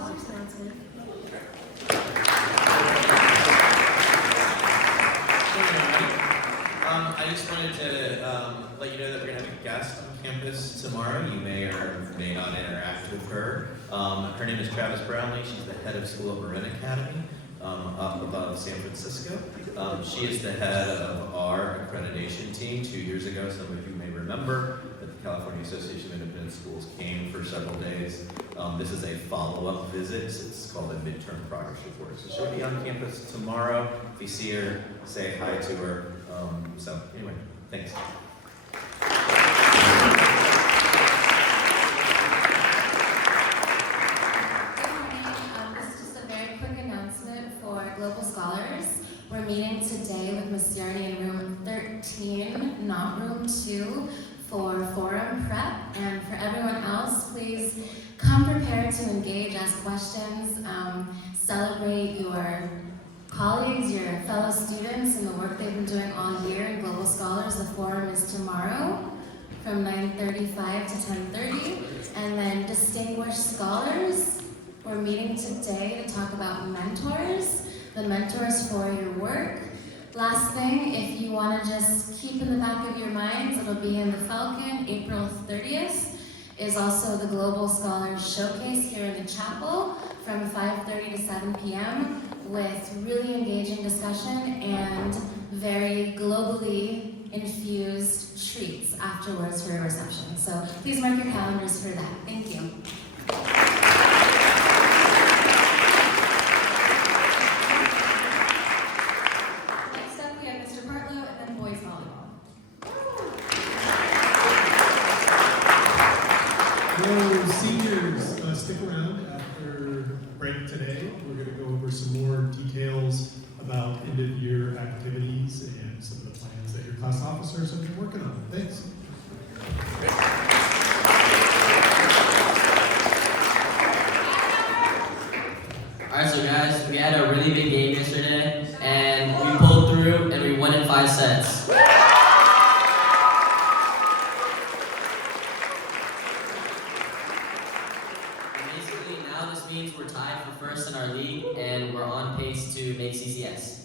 Scholars announcement. I just wanted to let you know that we're going to have a guest on campus tomorrow. You may or may not interact with her. Her name is Travis Brownlee. She's the head of school at Marin Academy up above San Francisco. She is the head of our accreditation team. 2 years ago, some of you may remember that the California Association of Independent Schools came for several days. This is a follow-up visit. It's called a midterm progress report. So she'll be on campus tomorrow. If you see her, say hi to her. So anyway, thanks. Good morning. This is just a very quick announcement for Global Scholars. We're meeting today with Ms. Yarny in room 13, not room 2, for forum prep. And for everyone else, please come prepared to engage, ask questions, celebrate your colleagues, your fellow students, and the work they've been doing all year in Global Scholars. The forum is tomorrow from 9:35 to 10:30. And then distinguished scholars, we're meeting today to talk about mentors, the mentors for your work. Last thing, if you want to just keep in the back of your minds, it'll be in the Falcon, April 30th, is also the Global Scholars Showcase here in the chapel from 5:30 to 7 p.m. with really engaging discussion and very globally infused treats afterwards for your reception. So please mark your calendars for that. Thank you. Next up, we have Mr. Partlow and then boys volleyball. Hello, seniors. Stick around after break today. We're going to go over some more details about end-of-year activities and some of the plans that your class officers have been working on. Thanks. Alright, so guys, we had a really big game yesterday, and we pulled through, and we won in 5 sets. Basically, now this means we're tied for first in our league, and we're on pace to make CCS.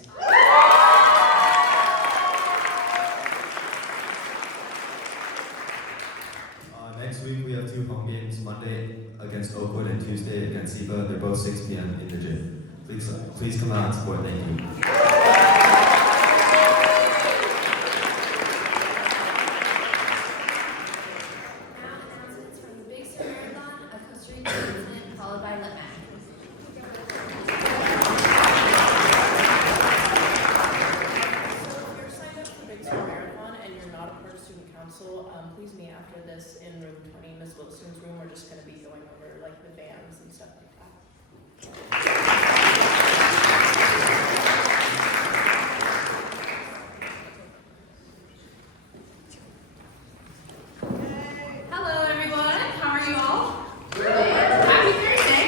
Next week we have 2 home games, Monday against Oakwood and Tuesday against SEPA. They're both 6 p.m. in the gym. Please come out and support. Thank you. Now announcements from the Big Sur Marathon, a Costa Rica incident, followed by LitMag. So if you're signed up for Big Sur Marathon and you're not a part of student council, please meet after this in room 20, Ms. Wilson's room. We're just going to be going over like the bands and stuff like that. Hello everyone, how are you all? Happy Thursday.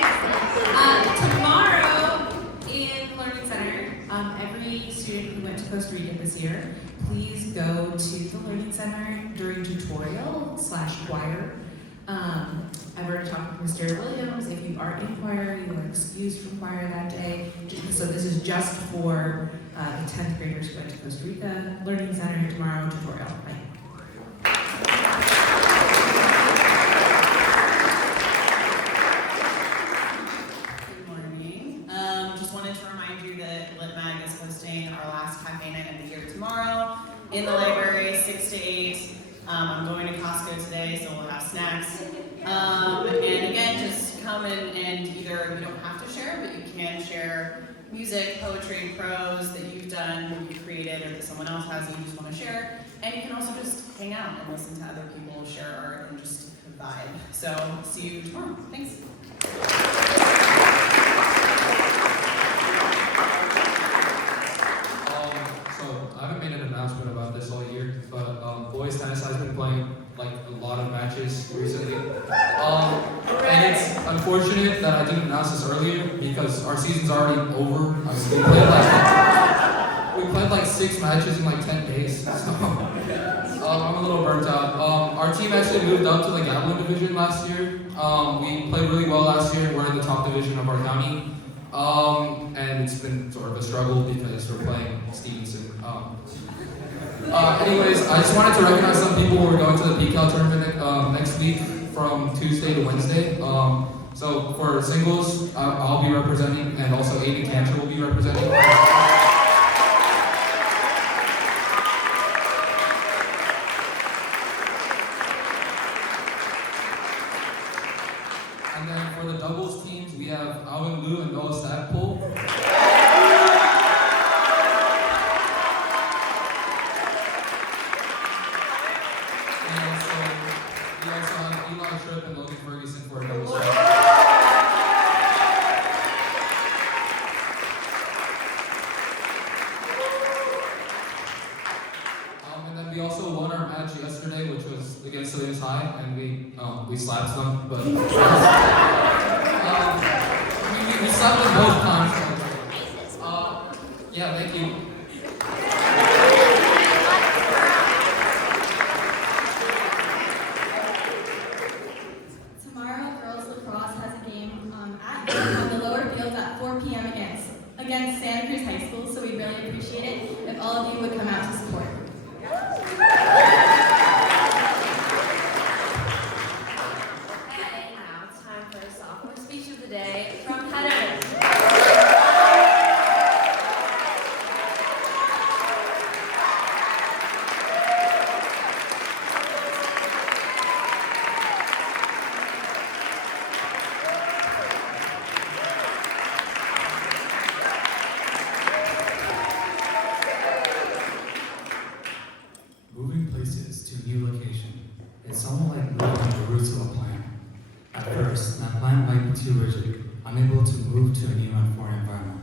Tomorrow in Learning Center, every student who went to Costa Rica this year, please go to the Learning Center during tutorial/choir. I've already talked with Mr. Williams. If you are in choir, you are excused from choir that day. So this is just for the 10th graders who went to Costa Rica. Learning Center tomorrow, tutorial. Bye. Good morning. Just wanted to remind you that LitMag is hosting our last cafe night of the year tomorrow in the library, 6 to 8. I'm going to Costco today, so we'll have snacks. And again, just come and either you don't have to share, but you can share music, poetry, prose that you've done, that you've created, or that someone else has that you just want to share. And you can also just hang out and listen to other people share art and just vibe. So see you tomorrow. Thanks. So I haven't made an announcement about this all year, but boys tennis has been playing like a lot of matches recently. And it's unfortunate that I didn't announce this earlier because our season's already over. I mean, we played like 6 matches in like 10 days. So, I'm a little burnt out. Our team actually moved up to the Gatlin division last year. We played really well last year. We're in the top division of our county. And it's been sort of a struggle because we're playing Stevenson. Anyways, I just wanted to recognize some people who are going to the PCAL tournament next week from Tuesday to Wednesday. So for singles, I'll be representing, and also Aiden Cantor will be representing. And then for the doubles teams, we have Alvin Liu and Noah Stackpole. And so we also have Eli Tripp and Logan Ferguson for a doubles team. And then we also won our match yesterday, which was against Salinas High, and we slapped them, but we slapped them both times. Yeah, thank you. Tomorrow, girls lacrosse has a game at on the lower field at 4 p.m. against Santa Cruz High School, so we'd really appreciate it if all of you would come out to support. Okay, now it's time for a sophomore speech of the day from Heather. Moving places to a new location is somewhat like moving the roots of a plant. At first, that plant might be too rigid, unable to move to a new and foreign environment.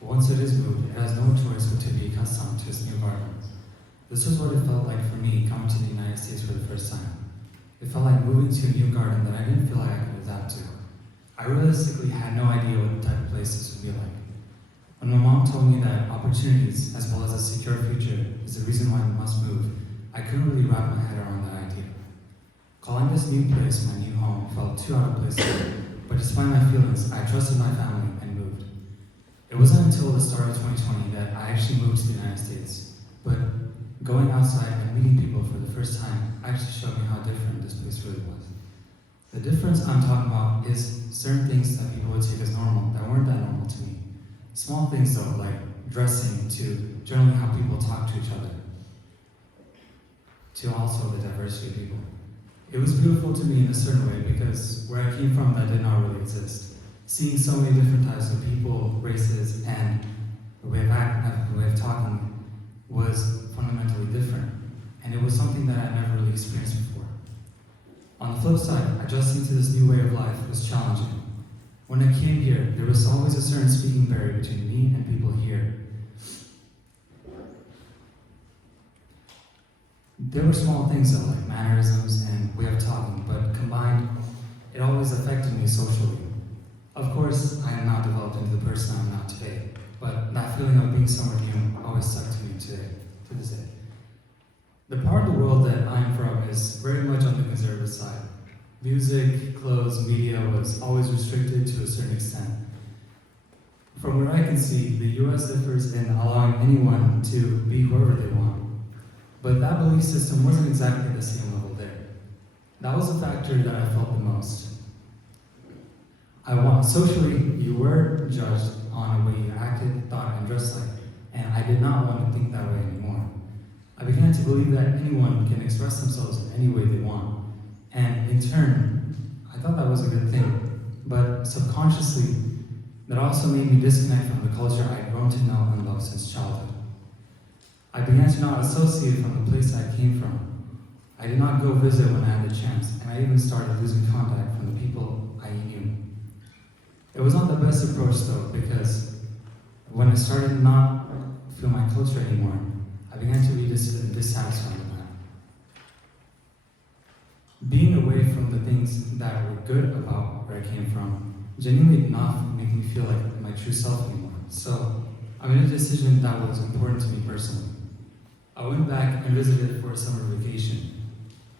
But once it is moved, it has no choice but to be accustomed to its new environment. This was what it felt like for me coming to the United States for the first time. It felt like moving to a new garden that I didn't feel like I could adapt to. I realistically had no idea what type of place this would be like. When my mom told me that opportunities, as well as a secure future, is the reason why we must move, I couldn't really wrap my head around that idea. Calling this new place my new home felt too out of place to me, but despite my feelings, I trusted my family and moved. It wasn't until the start of 2020 that I actually moved to the United States, but going outside and meeting people for the first time actually showed me how different this place really was. The difference I'm talking about is certain things that people would take as normal that weren't that normal to me. Small things though, like dressing, to generally how people talk to each other, to also the diversity of people. It was beautiful to me in a certain way because where I came from, that did not really exist. Seeing so many different types of people, races, and the way of talking was fundamentally different. And it was something that I never really experienced before. On the flip side, adjusting to this new way of life was challenging. When I came here, there was always a certain speaking barrier between me and people here. There were small things though, like mannerisms and way of talking, but combined, it always affected me socially. Of course, I am not developed into the person I am now today, but that feeling of being somewhere new always stuck to me today, to this day. The part of the world that I'm from is very much on the conservative side. Music, clothes, media was always restricted to a certain extent. From what I can see, the US differs in allowing anyone to be whoever they want. But that belief system wasn't exactly at the same level there. That was a factor that I felt the most. Socially, you were judged on the way you acted, thought, and dressed like, and I did not want to think that way anymore. I began to believe that anyone can express themselves in any way they want. And in turn, I thought that was a good thing. But subconsciously, that also made me disconnect from the culture I'd grown to know and love since childhood. I began to not associate from the place I came from. I did not go visit when I had the chance, and I even started losing contact from the people I knew. It was not the best approach though, because when I started to not feel my culture anymore, I began to be dissatisfied with that. Being away from the things that were good about where I came from genuinely did not make me feel like my true self anymore. So I made a decision that was important to me personally. I went back and visited for a summer vacation.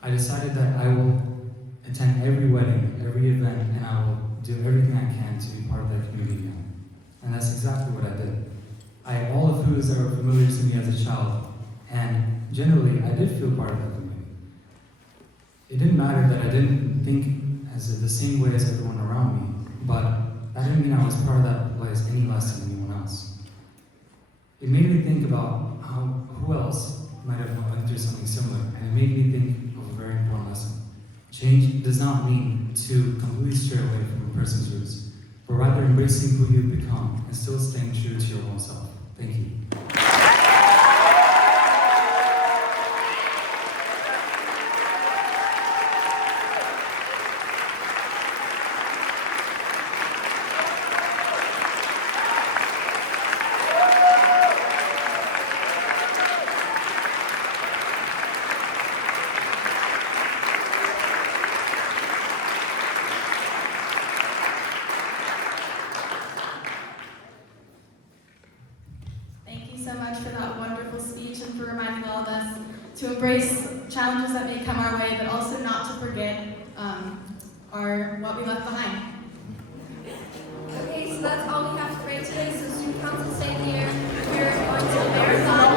I decided that I will attend every wedding, every event, and I will do everything I can to be part of that community now. And that's exactly what I did. I ate all the foods that were familiar to me as a child, and generally, I did feel part of that community. It didn't matter that I didn't think as the same way as everyone around me, but that didn't mean I was part of that place any less than anyone else. It made me think about who else might have went through something similar, and it made me think of a very important lesson. Change does not mean to completely stray away from a person's roots, but rather embracing who you've become and still staying true to your own self. Thank you. Thank you so much for that wonderful speech and for reminding all of us to embrace challenges that may come our way, but also not to forget what we left behind. Okay, so that's all we have for today. So student council stay here. We're going to the marathon.